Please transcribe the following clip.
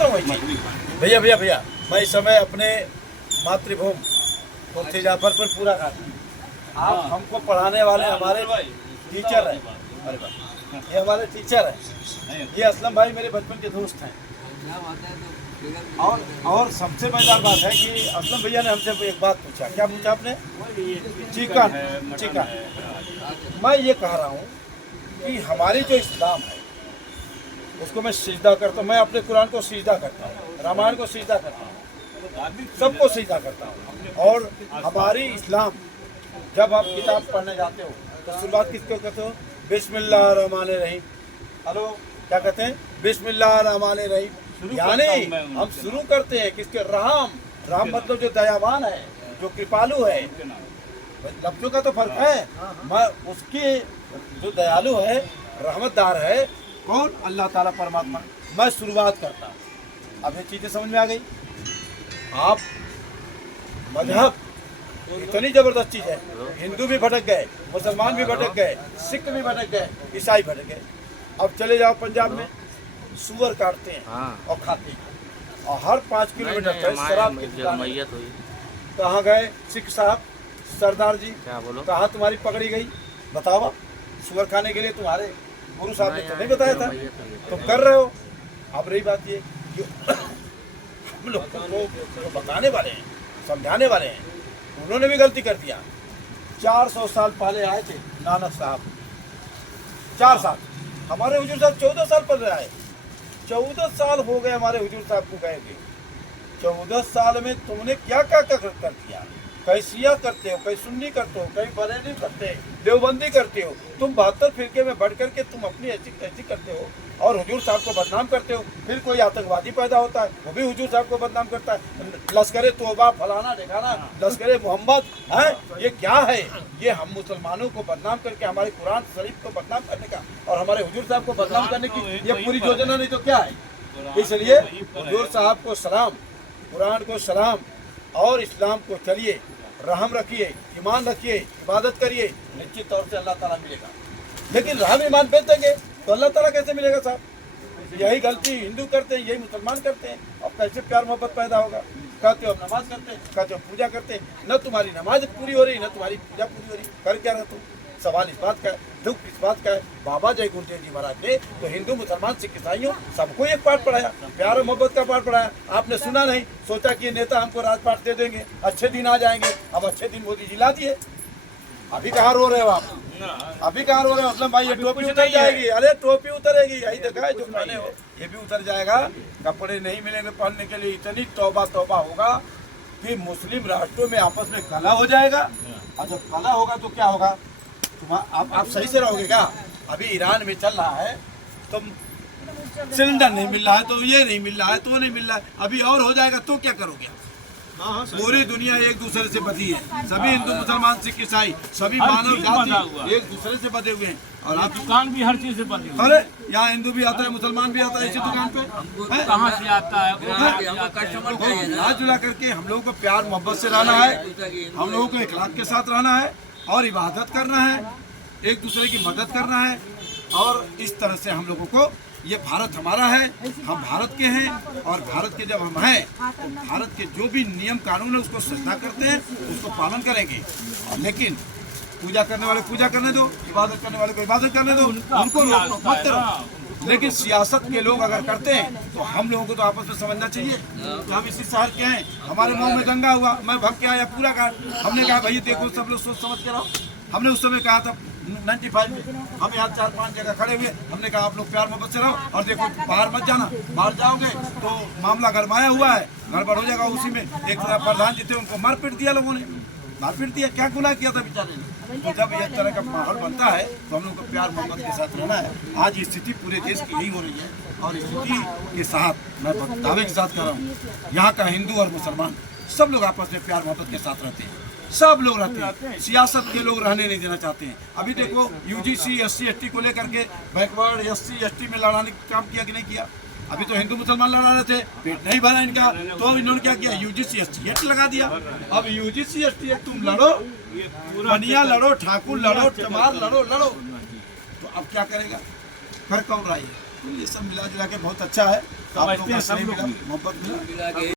करता हूँ वही। भैया भैया भैया मैं इस समय अपने मातृभूमि कुर्सी जाफरपुर पूरा घाट, आप हमको पढ़ाने वाले हमारे टीचर हैं। अरे वाह, ये हमारे टीचर हैं, ये असलम भाई मेरे बचपन के दोस्त हैं। और सबसे मजेदार बात है कि असलम भैया ने हमसे एक बात पूछा। क्या पूछा आपने? चिकन। चिकन मैं ये कह रहा हूँ कि हमारी जो इस्लाम है उसको मैं सिजदा करता हूँ। मैं अपने कुरान को सिजदा करता हूँ, रामायण को सिजदा करता हूँ, सबको सिजदा करता हूँ। और हमारी इस्लाम, जब आप किताब पढ़ने जाते हो तो शुरुआत किसको कहते हो? बिस्मिल्लाहिर्रहमानिर्रहीम। हेलो, क्या कहते हैं? बिस्मिल्लाहिर्रहमानिर्रहीम। यानी हम शुरू करते हैं किसके? राम। राम मतलब जो दयावान है, जो कृपालु है। लफ्जों का तो फर्क है। मैं उसके जो दयालु है, रहमतदार है, कौन? अल्लाह ताला परमात्मा। मैं शुरुआत करता हूँ। अब ये चीज़ें समझ में आ गई। आप मजहब इतनी जबरदस्त चीज़ है, हिंदू भी भटक गए, मुसलमान भी भटक गए, सिख भी भटक गए, ईसाई भटक गए। अब चले जाओ पंजाब में, सुअर काटते हैं और खाते हैं, और हर 5 किलोमीटर पर शराब की दुकान है। कहाँ गए सिख साहब, सरदार जी? कहाँ तुम्हारी पकड़ी गई? बताओ आप। सुअर खाने के लिए तुम्हारे गुरु साहब ने तो नहीं बताया था, तुम कर रहे हो। अब रही बात ये, हम लोग को बताने वाले हैं, समझाने वाले हैं, उन्होंने भी गलती कर दिया। 400 साल पहले आए थे नानक साहब, 4 साल। हमारे हुजूर साहब 14 साल पहले आए। 14 साल हो गए हमारे हुजूर साहब को गए थे। 14 साल में तुमने क्या क्या कर दिया? कहीं शिया करते हो, कहीं सुन्नी करते हो, कहीं बरेली करते हो, देवबंदी करते हो। तुम 72 फिरके में बढ़ करके तुम अपनी ऐसी करते हो और हुजूर साहब को बदनाम करते हो। फिर कोई आतंकवादी पैदा होता है, वो भी हुजूर साहब को बदनाम करता है। लश्करे तौबा, फलाना ढिकाना, लश्करे मोहम्मद है। ये क्या है? ये हम मुसलमानों को बदनाम करके, हमारे कुरान शरीफ को बदनाम करने का और हमारे हुजूर साहब को बदनाम करने की ये पूरी योजना नहीं तो क्या है? इसलिए हुजूर साहब को सलाम, कुरान को सलाम और इस्लाम को चलिए, रहम रखिए, ईमान रखिए, इबादत करिए, निश्चित तौर से अल्लाह ताला मिलेगा। लेकिन रहम ईमान बेच देंगे तो अल्लाह ताला कैसे मिलेगा साहब? यही गलती हिंदू करते हैं, यही मुसलमान करते हैं। अब कैसे प्यार मोहब्बत पैदा होगा? कहते हो हम नमाज करते हैं, कहते हो पूजा करते हैं, न तुम्हारी नमाज पूरी हो रही, न तुम्हारी पूजा पूरी हो रही, कर क्या रहे तुम? सवाल इस बात का है, दुख इस बात का है। बाबा जय गुरुदेव जी महाराज ने तो हिंदू, मुसलमान, सिख, ईसाइयों सबको एक पाठ पढ़ाया, प्यार और मोहब्बत का पाठ पढ़ाया। आपने सुना नहीं, सोचा कि ये नेता हमको राजपाट दे देंगे, अच्छे दिन आ जाएंगे। अब अच्छे दिन मोदी जी ला दिए। अभी कहाँ रो रहे हो आप? अभी कहाँ रो रहे हो असलम भाई? ये टोपी उतर जाएगी। अरे टोपी उतरेगी, यही देखा है जो पहने हो, ये भी उतर जाएगा। कपड़े नहीं मिलेंगे पहनने के लिए। इतनी तौबा तौबा होगा कि मुस्लिम राष्ट्रों में आपस में कलह हो जाएगा। और जब कलह होगा तो क्या होगा? आप सही से रहोगे क्या? अभी ईरान में चल रहा है, तो सिलेंडर नहीं मिल रहा है, तो ये नहीं मिल रहा है, तो नहीं मिल रहा है। अभी और हो जाएगा तो क्या करोगे? पूरी दुनिया एक दूसरे से बधी है। सभी हिंदू, मुसलमान, सिख, ईसाई, सभी मानव जाति एक दूसरे से बधे हुए हैं। और आप दुकान भी हर चीज से बंदी। अरे यहाँ हिंदू भी आता है, मुसलमान भी आता है इसी दुकान पे। कहाँ से आता है? हाथ जुड़ा करके हम लोगों को प्यार मोहब्बत से रहना है, हम लोगों को इखलाक के साथ रहना है और इबादत करना है, एक दूसरे की मदद करना है। और इस तरह से हम लोगों को, ये भारत हमारा है, हम भारत के हैं, और भारत के जब हम हैं तो भारत के जो भी नियम कानून है उसको श्रद्धा करते हैं, उसको पालन करेंगे। लेकिन पूजा करने वाले पूजा करने दो, इबादत करने वाले को इबादत करने दो, उनको मत करो। लेकिन सियासत के लोग अगर करते हैं तो हम लोगों को तो आपस में समझना चाहिए कि हम इसी शहर के हैं, हमारे मुंह में दंगा हुआ, मैं भग के आया पूरा घाट। हमने कहा भाई देखो सब लोग सोच समझ के रहो। हमने उस समय कहा था 95 में, हम यहाँ 4-5 जगह खड़े हुए, हमने कहा आप लोग प्यार मोहब्बत से रहो और देखो बाहर मत जाना, बाहर जाओगे तो मामला गरमाया हुआ है, गड़बड़ हो जाएगा। उसी में एक प्रधान जी थे, उनको मार पीट दिया लोगों ने, मार पीट दिया। क्या गुनाह किया था बेचारे ने? तो जब इस तरह का माहौल बनता है तो हम लोग को प्यार मोहब्बत के साथ रहना है। आज स्थिति पूरे देश की यही हो रही है और स्थिति के साथ मैं दावे के साथ कर रहा हूँ, यहाँ का हिंदू और मुसलमान सब लोग आपस में प्यार मोहब्बत के साथ रहते हैं, सब लोग रहते हैं। सियासत के लोग रहने नहीं देना चाहते हैं। अभी देखो यूजीसी SC ST को लेकर के बैकवर्ड SC ST में लड़ाने का काम किया कि नहीं किया? अभी तो हिंदू मुसलमान लड़ा रहे थे, पेट नहीं भरा इनका, तो इन्होंने क्या किया? UGC ST Act लगा दिया। अब UGC ST Act तुम लड़ो, बनिया लड़ो, ठाकुर लड़ो, चमार लड़ो, तो अब क्या करेगा? कर कौन रहा है? तो ये सब मिला जुला के बहुत अच्छा है। आप लोगों का समझते हैं सब स्नेह लोग मिला, मोहब्बत मिला।